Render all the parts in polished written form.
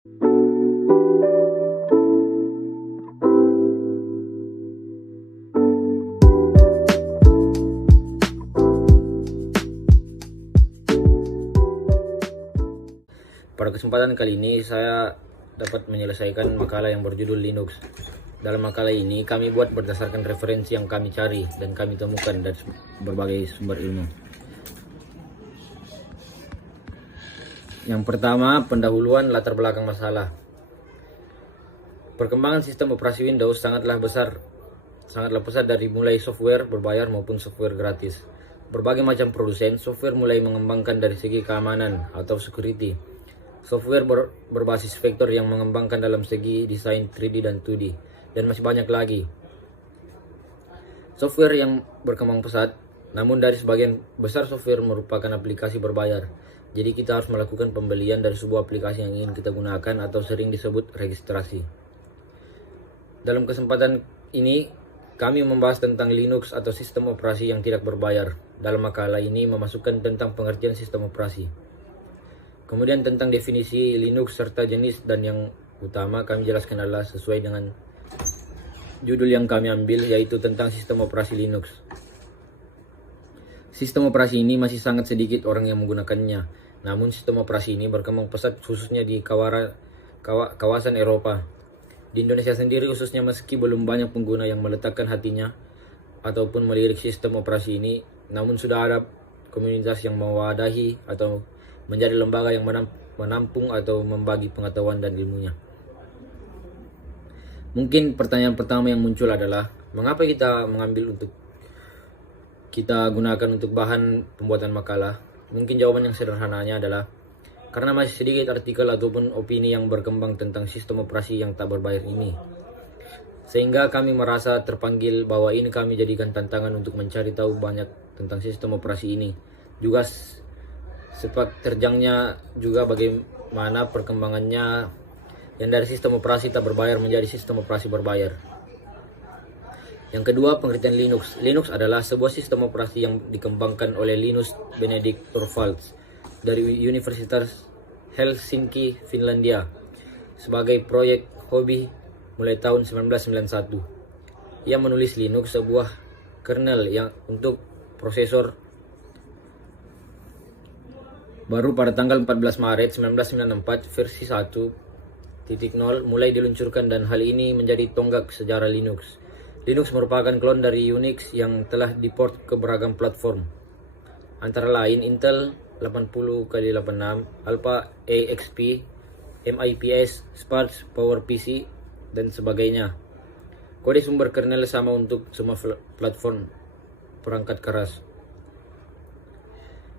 Pada kesempatan kali ini saya dapat menyelesaikan makalah yang berjudul Linux. Dalam makalah ini kami buat berdasarkan referensi yang kami cari dan kami temukan dari berbagai sumber ilmu. Yang pertama, pendahuluan latar belakang masalah. Perkembangan sistem operasi Windows sangatlah besar dari mulai software berbayar maupun software gratis. Berbagai macam produsen software mulai mengembangkan dari segi keamanan atau security. Software berbasis vektor yang mengembangkan dalam segi desain 3D dan 2D, dan masih banyak lagi. Software yang berkembang pesat, namun dari sebagian besar software merupakan aplikasi berbayar. Jadi kita harus melakukan pembelian dari sebuah aplikasi yang ingin kita gunakan atau sering disebut registrasi. Dalam kesempatan ini, kami membahas tentang Linux atau sistem operasi yang tidak berbayar. Dalam makalah ini memasukkan tentang pengertian sistem operasi. Kemudian tentang definisi Linux serta jenis, dan yang utama kami jelaskan adalah sesuai dengan judul yang kami ambil, yaitu tentang sistem operasi Linux. Sistem operasi ini masih sangat sedikit orang yang menggunakannya. Namun sistem operasi ini berkembang pesat khususnya di kawasan Eropa. Di Indonesia sendiri khususnya, meski belum banyak pengguna yang meletakkan hatinya ataupun melirik sistem operasi ini, namun sudah ada komunitas yang mewadahi atau menjadi lembaga yang menampung atau membagi pengetahuan dan ilmunya. Mungkin pertanyaan pertama yang muncul adalah, mengapa kita gunakan untuk bahan pembuatan makalah? Mungkin jawaban yang sederhananya adalah karena masih sedikit artikel ataupun opini yang berkembang tentang sistem operasi yang tak berbayar ini. Sehingga kami merasa terpanggil bahwa ini kami jadikan tantangan untuk mencari tahu banyak tentang sistem operasi ini. Juga sepak terjangnya juga bagaimana perkembangannya yang dari sistem operasi tak berbayar menjadi sistem operasi berbayar. Yang kedua, pengertian Linux. Linux adalah sebuah sistem operasi yang dikembangkan oleh Linus Benedict Torvalds dari Universitas Helsinki, Finlandia, sebagai proyek hobi mulai tahun 1991. Ia menulis Linux, sebuah kernel yang untuk prosesor, baru pada tanggal 14 Maret 1994 versi 1.0 mulai diluncurkan, dan hal ini menjadi tonggak sejarah Linux. Linux merupakan klon dari Unix yang telah diport ke beragam platform, antara lain Intel 80x86, Alpha AXP, MIPS, Spark, PowerPC, dan sebagainya. Kode sumber kernel sama untuk semua platform perangkat keras.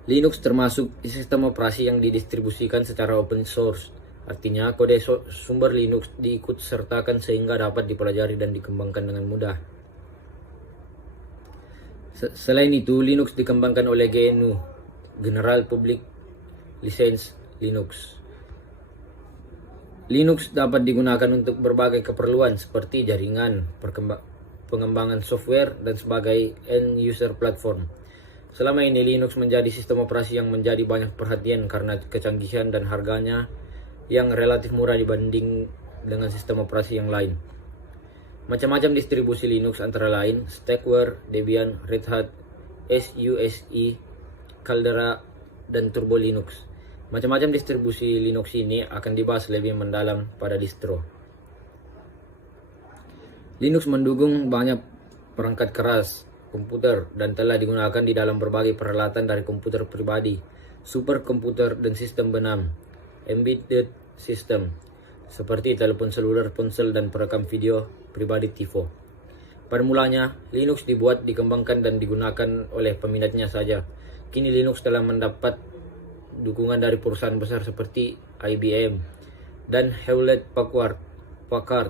Linux termasuk sistem operasi yang didistribusikan secara open source. Artinya kode sumber Linux diikut sertakan sehingga dapat dipelajari dan dikembangkan dengan mudah. Selain itu, Linux dikembangkan oleh GNU, General Public License Linux. Linux dapat digunakan untuk berbagai keperluan seperti jaringan, pengembangan software, dan sebagai end user platform. Selama ini Linux menjadi sistem operasi yang menjadi banyak perhatian karena kecanggihan dan harganya yang relatif murah dibanding dengan sistem operasi yang lain. Macam-macam distribusi Linux antara lain Slackware, Debian, Red Hat, SUSE, Caldera, dan Turbo Linux. Macam-macam distribusi Linux ini akan dibahas lebih mendalam pada distro. Linux mendukung banyak perangkat keras komputer dan telah digunakan di dalam berbagai peralatan dari komputer pribadi, superkomputer, dan sistem benam, embedded system, seperti telepon seluler, ponsel, dan perekam video pribadi TiVo. Pada mulanya, Linux dibuat, dikembangkan, dan digunakan oleh peminatnya saja. Kini Linux telah mendapat dukungan dari perusahaan besar seperti IBM dan Hewlett-Packard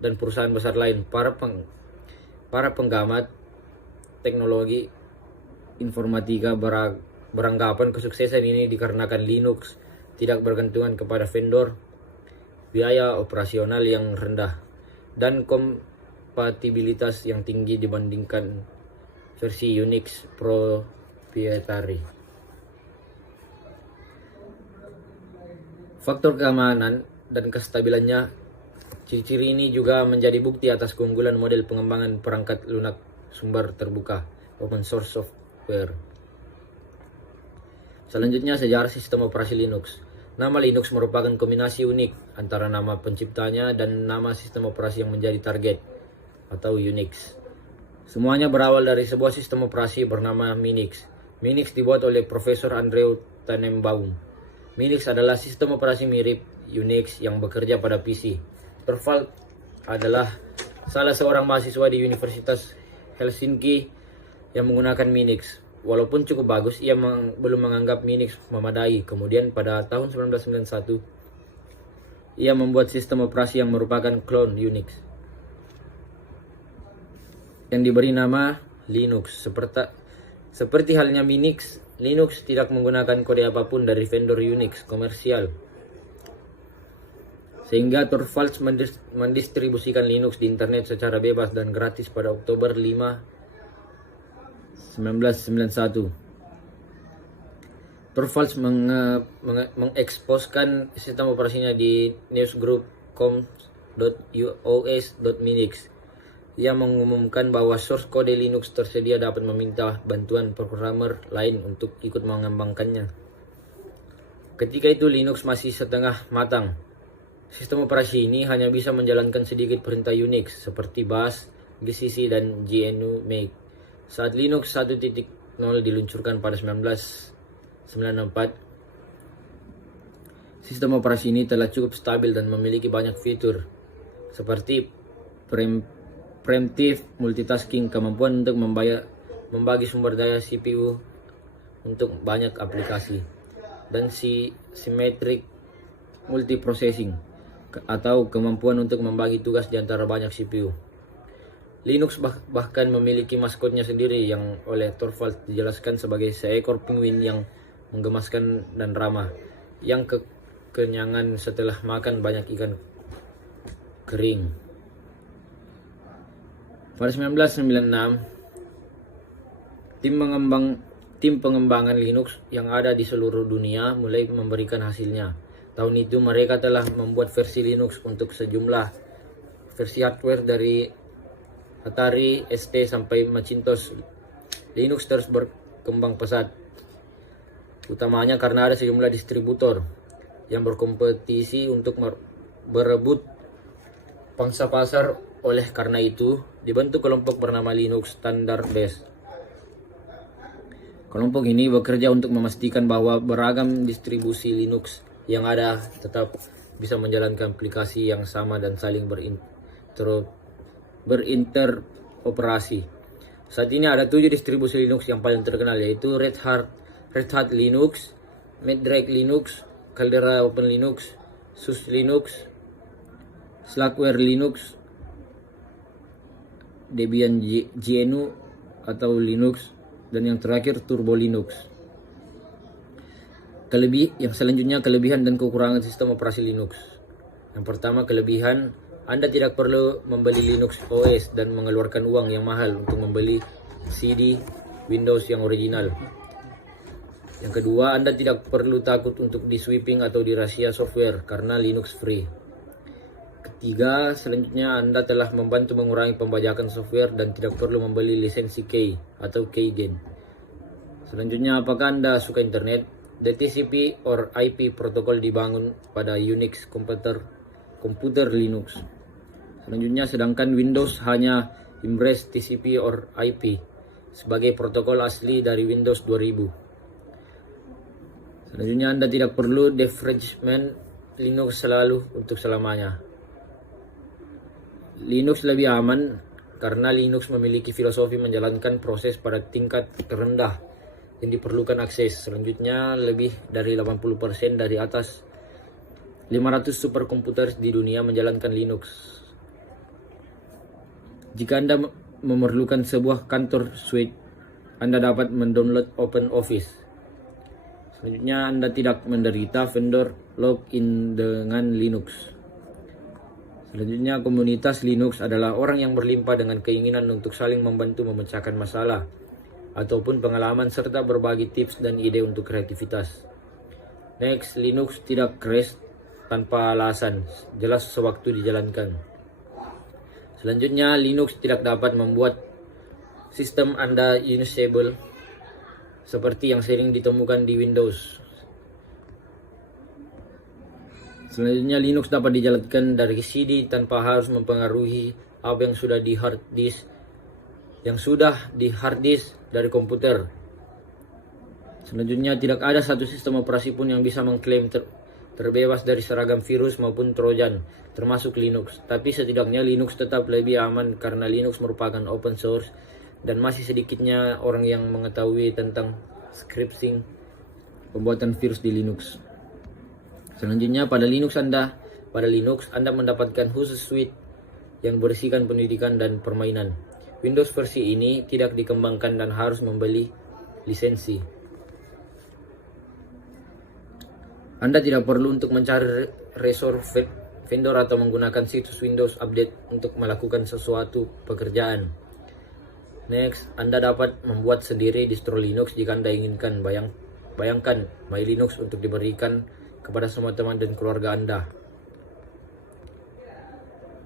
dan perusahaan besar lain. Para penggamat teknologi informatika beranggapan kesuksesan ini dikarenakan Linux tidak bergantungan kepada vendor, biaya operasional yang rendah, dan kompatibilitas yang tinggi dibandingkan versi Unix proprietary. Faktor keamanan dan kestabilannya. Ciri-ciri ini juga menjadi bukti atas keunggulan model pengembangan perangkat lunak sumber terbuka open source software. Selanjutnya, sejarah sistem operasi Linux. Nama Linux merupakan kombinasi unik antara nama penciptanya dan nama sistem operasi yang menjadi target, atau Unix. Semuanya berawal dari sebuah sistem operasi bernama Minix. Minix dibuat oleh Profesor Andrew Tannenbaum. Minix adalah sistem operasi mirip Unix yang bekerja pada PC. Torvalds adalah salah seorang mahasiswa di Universitas Helsinki yang menggunakan Minix. Walaupun cukup bagus, ia belum menganggap Minix memadai. Kemudian pada tahun 1991, ia membuat sistem operasi yang merupakan klon Unix yang diberi nama Linux. Seperti halnya Minix, Linux tidak menggunakan kode apapun dari vendor Unix komersial. Sehingga Torvalds mendistribusikan Linux di internet secara bebas dan gratis pada Oktober 5, 1991. Torvalds mengeksposkan sistem operasinya di newsgroup.com.os.minix. Ia mengumumkan bahwa source kode Linux tersedia dapat meminta bantuan programmer lain untuk ikut mengembangkannya. Ketika itu Linux masih setengah matang. Sistem operasi ini hanya bisa menjalankan sedikit perintah Unix seperti bash, gcc, dan GNU Make. Saat Linux 1.0 diluncurkan pada 1994, sistem operasi ini telah cukup stabil dan memiliki banyak fitur seperti preemptive multitasking, kemampuan untuk membagi sumber daya CPU untuk banyak aplikasi, dan symmetric multiprocessing, atau kemampuan untuk membagi tugas di antara banyak CPU. Linux bahkan memiliki maskotnya sendiri yang oleh Torvalds dijelaskan sebagai seekor penguin yang menggemaskan dan ramah, yang kekenyangan setelah makan banyak ikan kering. Pada 1996, tim pengembangan Linux yang ada di seluruh dunia mulai memberikan hasilnya. Tahun itu mereka telah membuat versi Linux untuk sejumlah versi hardware dari Atari ST sampai Macintosh. Linux terus berkembang pesat, utamanya karena ada sejumlah distributor yang berkompetisi untuk berebut pangsa pasar. Oleh karena itu, dibentuk kelompok bernama Linux Standard Base. Kelompok ini bekerja untuk memastikan bahwa beragam distribusi Linux yang ada tetap bisa menjalankan aplikasi yang sama dan saling berinteroperasi. Saat ini ada 7 distribusi Linux yang paling terkenal, yaitu Red Hat Linux, Mandrake Linux, Caldera Open Linux, SUSE Linux, Slackware Linux, Debian GNU atau Linux, dan yang terakhir Turbo Linux. Yang selanjutnya, kelebihan dan kekurangan sistem operasi Linux. Yang pertama, kelebihan: Anda tidak perlu membeli Linux OS dan mengeluarkan uang yang mahal untuk membeli CD Windows yang original. Yang kedua, Anda tidak perlu takut untuk di-sweeping atau dirahasia software karena Linux free. Ketiga, selanjutnya Anda telah membantu mengurangi pembajakan software dan tidak perlu membeli lisensi key atau keygen. Selanjutnya, apakah Anda suka internet? The TCP or IP protokol dibangun pada Unix komputer Linux. Selanjutnya, sedangkan Windows hanya embrace TCP or IP sebagai protokol asli dari Windows 2000. Selanjutnya, Anda tidak perlu defragment Linux selalu untuk selamanya. Linux lebih aman karena Linux memiliki filosofi menjalankan proses pada tingkat terendah yang diperlukan akses. Selanjutnya, lebih dari 80% dari atas 500 superkomputer di dunia menjalankan Linux. Jika Anda memerlukan sebuah kantor suite, Anda dapat mendownload OpenOffice. Selanjutnya, Anda tidak menderita vendor login dengan Linux. Selanjutnya, komunitas Linux adalah orang yang berlimpah dengan keinginan untuk saling membantu memecahkan masalah ataupun pengalaman serta berbagi tips dan ide untuk kreativitas. Next, Linux tidak crash tanpa alasan, jelas sewaktu dijalankan. Selanjutnya, Linux tidak dapat membuat sistem Anda unusable seperti yang sering ditemukan di Windows. Selanjutnya, Linux dapat dijalankan dari CD tanpa harus mempengaruhi apa yang sudah di hard disk dari komputer. Selanjutnya, tidak ada satu sistem operasi pun yang bisa mengklaim terbebas dari seragam virus maupun trojan, termasuk Linux. Tapi setidaknya Linux tetap lebih aman karena Linux merupakan open source dan masih sedikitnya orang yang mengetahui tentang scripting pembuatan virus di Linux. Selanjutnya, pada Linux Anda mendapatkan khusus suite yang berisikan pendidikan dan permainan. Windows versi ini tidak dikembangkan dan harus membeli lisensi. Anda tidak perlu untuk mencari resource vendor atau menggunakan situs Windows Update untuk melakukan sesuatu pekerjaan. Next, Anda dapat membuat sendiri distro Linux jika Anda inginkan. Bayangkan My Linux untuk diberikan kepada semua teman dan keluarga Anda.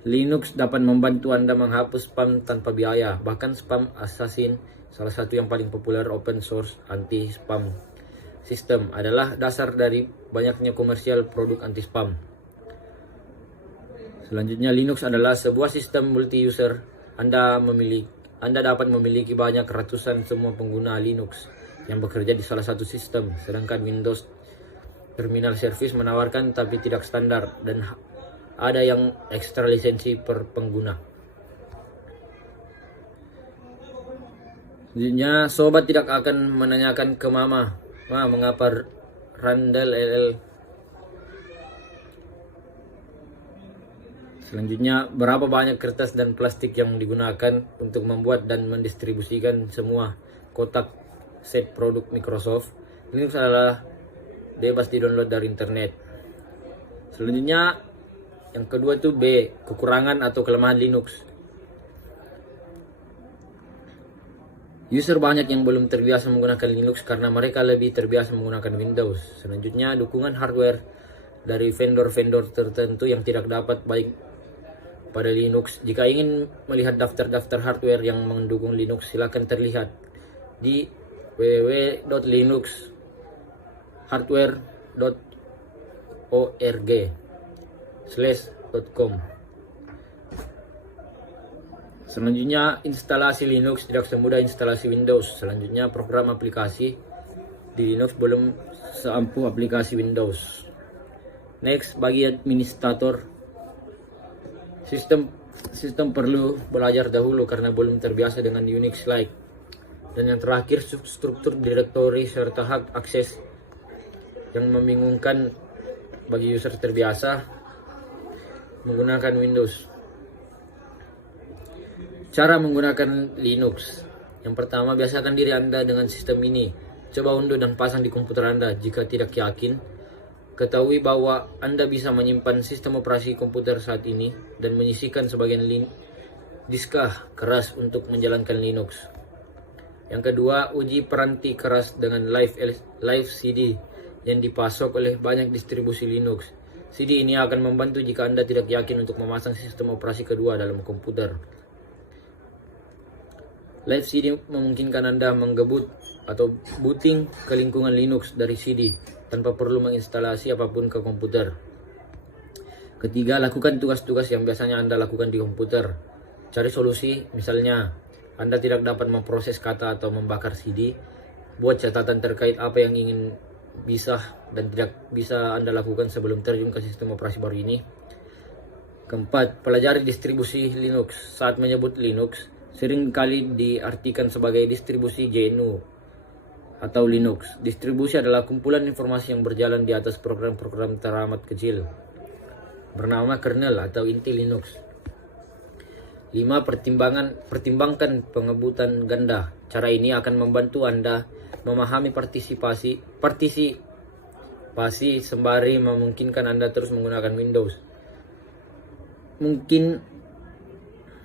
Linux dapat membantu Anda menghapus spam tanpa biaya. Bahkan spam assassin, salah satu yang paling populer open source anti-spam sistem, adalah dasar dari banyaknya komersial produk anti-spam. Selanjutnya, Linux adalah sebuah sistem multi-user. Anda dapat memiliki banyak ratusan semua pengguna Linux yang bekerja di salah satu sistem, sedangkan Windows Terminal Service menawarkan tapi tidak standar dan ada yang ekstra lisensi per pengguna. Selanjutnya, sobat tidak akan menanyakan ke mama, mengapa Randall LL. Selanjutnya, berapa banyak kertas dan plastik yang digunakan untuk membuat dan mendistribusikan semua kotak set produk Microsoft. Linux adalah bebas di-download dari internet. Selanjutnya, yang kedua itu B, kekurangan atau kelemahan Linux. User banyak yang belum terbiasa menggunakan Linux karena mereka lebih terbiasa menggunakan Windows. Selanjutnya, dukungan hardware dari vendor-vendor tertentu yang tidak dapat baik pada Linux. Jika ingin melihat daftar-daftar hardware yang mendukung Linux, silakan terlihat di www.linux.org/com. Selanjutnya, instalasi Linux tidak semudah instalasi Windows. Selanjutnya, program aplikasi di Linux belum seampuh aplikasi Windows. Next, bagi administrator sistem perlu belajar dahulu karena belum terbiasa dengan Unix-like. Dan yang terakhir, struktur direktori serta hak akses yang membingungkan bagi user terbiasa menggunakan Windows. Cara menggunakan Linux. Yang pertama, biasakan diri Anda dengan sistem ini. Coba unduh dan pasang di komputer Anda. Jika tidak yakin, ketahui bahwa Anda bisa menyimpan sistem operasi komputer saat ini dan menyisihkan sebagian diskah keras untuk menjalankan Linux. Yang kedua, uji peranti keras dengan Live CD yang dipasok oleh banyak distribusi Linux. CD ini akan membantu jika Anda tidak yakin untuk memasang sistem operasi kedua dalam komputer. Live CD memungkinkan Anda menggebut atau booting ke lingkungan Linux dari CD tanpa perlu menginstalasi apapun ke komputer. Ketiga, lakukan tugas-tugas yang biasanya Anda lakukan di komputer. Cari solusi, misalnya Anda tidak dapat memproses kata atau membakar CD, buat catatan terkait apa yang ingin bisa dan tidak bisa Anda lakukan sebelum terjun ke sistem operasi baru ini. Keempat, pelajari distribusi Linux. Saat menyebut Linux, sering kali diartikan sebagai distribusi GNU atau Linux. Distribusi adalah kumpulan informasi yang berjalan di atas program-program teramat kecil bernama kernel atau inti Linux. 5. Pertimbangkan pengebutan ganda. Cara ini akan membantu Anda memahami partisipasi sembari memungkinkan Anda terus menggunakan Windows.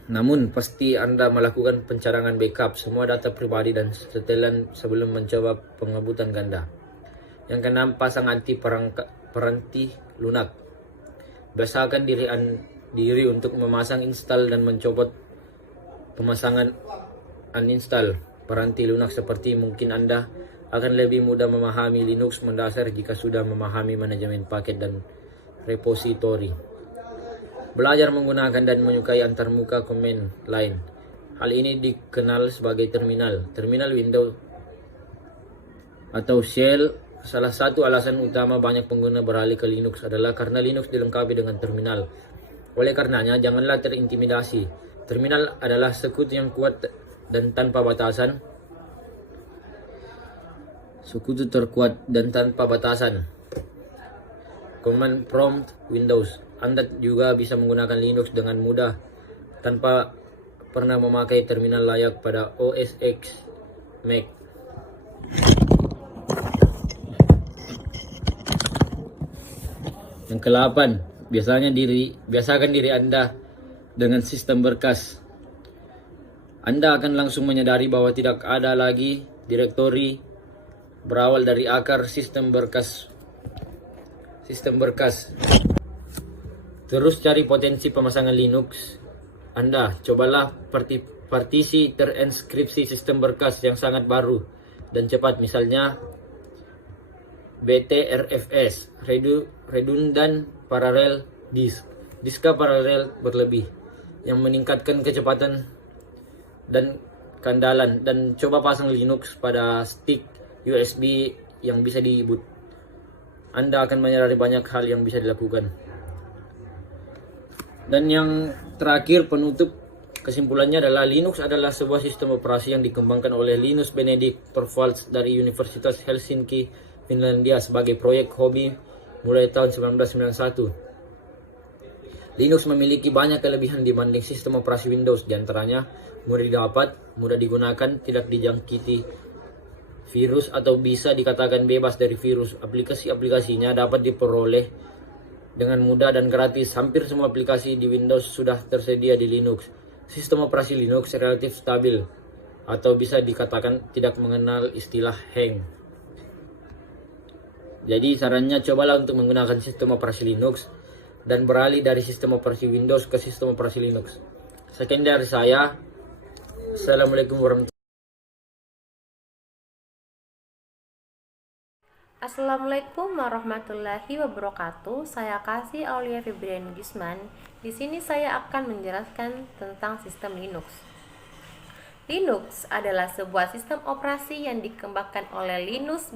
Namun pasti Anda melakukan pencadangan backup semua data pribadi dan setelan sebelum mencoba pengebutan ganda. Yang keenam, pasang anti peranti lunak. Biasakan diri untuk memasang install dan mencopot pemasangan uninstall peranti lunak seperti mungkin Anda akan lebih mudah memahami Linux mendasar jika sudah memahami manajemen paket dan repositori. Belajar menggunakan dan menyukai antarmuka command line. Hal ini dikenal sebagai terminal Windows atau shell. Salah satu alasan utama banyak pengguna beralih ke Linux adalah karena Linux dilengkapi dengan terminal. Oleh karenanya, janganlah terintimidasi. Terminal adalah sekutu yang kuat dan tanpa batasan. Sekutu terkuat dan tanpa batasan. Command prompt Windows. Anda juga bisa menggunakan Linux dengan mudah tanpa pernah memakai terminal layak pada OS X Mac. Yang ke-8, biasakan diri Anda dengan sistem berkas. Anda akan langsung menyadari bahwa tidak ada lagi direktori berawal dari akar sistem berkas. Terus cari potensi pemasangan Linux Anda. Cobalah partisi terenskripsi sistem berkas yang sangat baru dan cepat, misalnya BTRFS, redundant parallel disk paralel berlebih, yang meningkatkan kecepatan dan keandalan. Dan coba pasang Linux pada stick USB yang bisa di-boot. Anda akan menyadari banyak hal yang bisa dilakukan. Dan yang terakhir, penutup kesimpulannya adalah Linux adalah sebuah sistem operasi yang dikembangkan oleh Linus Benedict Torvalds dari Universitas Helsinki, Finlandia sebagai proyek hobi mulai tahun 1991. Linux memiliki banyak kelebihan dibanding sistem operasi Windows, diantaranya mudah didapat, mudah digunakan, tidak dijangkiti virus atau bisa dikatakan bebas dari virus. Aplikasi-aplikasinya dapat diperoleh dengan mudah dan gratis. Hampir semua aplikasi di Windows sudah tersedia di Linux. Sistem operasi Linux relatif stabil atau bisa dikatakan tidak mengenal istilah hang. Jadi sarannya cobalah untuk menggunakan sistem operasi Linux dan beralih dari sistem operasi Windows ke sistem operasi Linux. Sekian dari saya. Assalamualaikum warahmatullahi wabarakatuh. Assalamualaikum warahmatullahi wabarakatuh. Saya Kasih Aulia Febrian Gisman. Di sini saya akan menjelaskan tentang sistem Linux. Linux adalah sebuah sistem operasi yang dikembangkan oleh Linus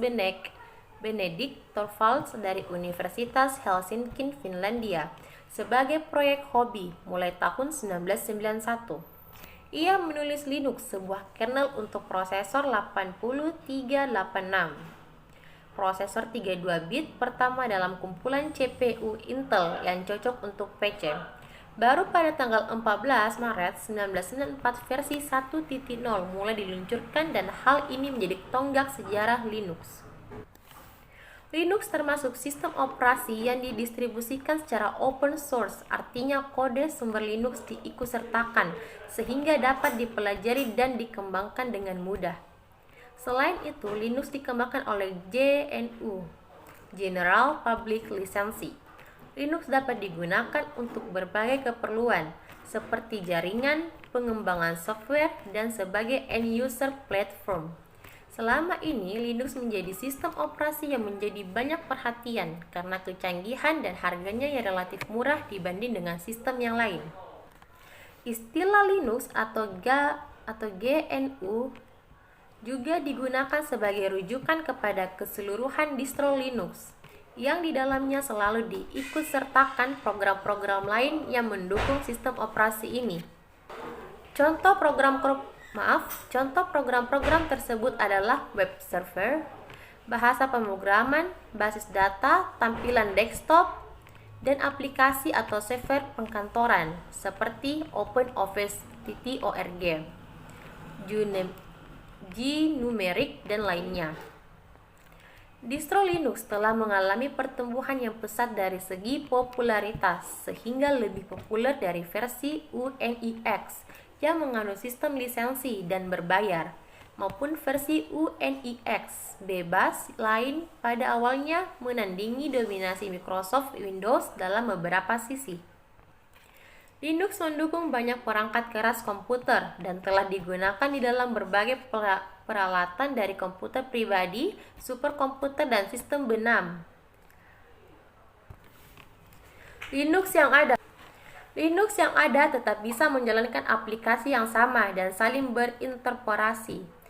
Benedict Torvalds dari Universitas Helsinki, Finlandia sebagai proyek hobi mulai tahun 1991. Ia menulis Linux, sebuah kernel untuk prosesor 8386. Prosesor 32 bit pertama dalam kumpulan CPU Intel yang cocok untuk PC. Baru pada tanggal 14 Maret 1994 versi 1.0 mulai diluncurkan dan hal ini menjadi tonggak sejarah Linux. Linux termasuk sistem operasi yang didistribusikan secara open source, artinya kode sumber Linux diikutsertakan sehingga dapat dipelajari dan dikembangkan dengan mudah. Selain itu, Linux dikembangkan oleh GNU, General Public License. Linux dapat digunakan untuk berbagai keperluan, seperti jaringan, pengembangan software, dan sebagai end-user platform. Selama ini, Linux menjadi sistem operasi yang menjadi banyak perhatian karena kecanggihan dan harganya yang relatif murah dibanding dengan sistem yang lain. Istilah Linux atau GNU juga digunakan sebagai rujukan kepada keseluruhan distro Linux, yang di dalamnya selalu diikutsertakan program-program lain yang mendukung sistem operasi ini. Contoh program-program tersebut adalah web server, bahasa pemrograman, basis data, tampilan desktop, dan aplikasi atau software pengkantoran seperti OpenOffice.org, GNumeric, dan lainnya. Distro Linux telah mengalami pertumbuhan yang pesat dari segi popularitas, sehingga lebih populer dari versi UNIX yang mengandung sistem lisensi dan berbayar. maupun versi UNIX bebas lain pada awalnya menandingi dominasi Microsoft Windows dalam beberapa sisi. Linux mendukung banyak perangkat keras komputer dan telah digunakan di dalam berbagai peralatan dari komputer pribadi, superkomputer, dan sistem benam. Linux yang ada tetap bisa menjalankan aplikasi yang sama dan saling berinterporasi.